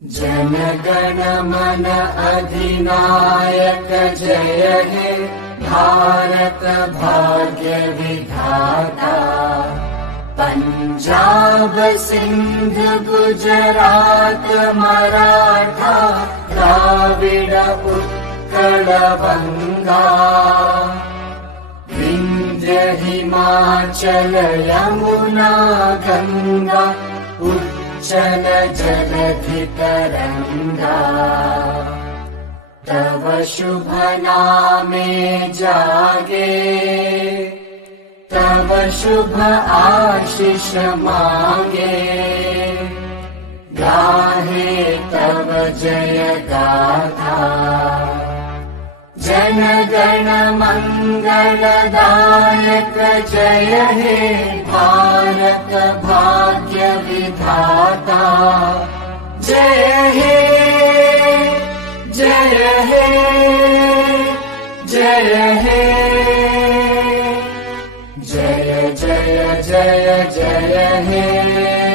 जन गण मन अधिनायक जय हे भारत भाग्य विधाता। पंजाब सिंध गुजरात मराठा द्राविड उत्कल बंगा। विंध्य हिमाचल यमुना गंगा उच्चल जलधि तरंगा। तव शुभ नामे जागे तव शुभ आशीष मांगे। गाहे तव जय गाथा जन गण मंगलदायक जय हे भारत भाग्य विधाता। जय हे जय हे जय हे जय जय जय जय हे।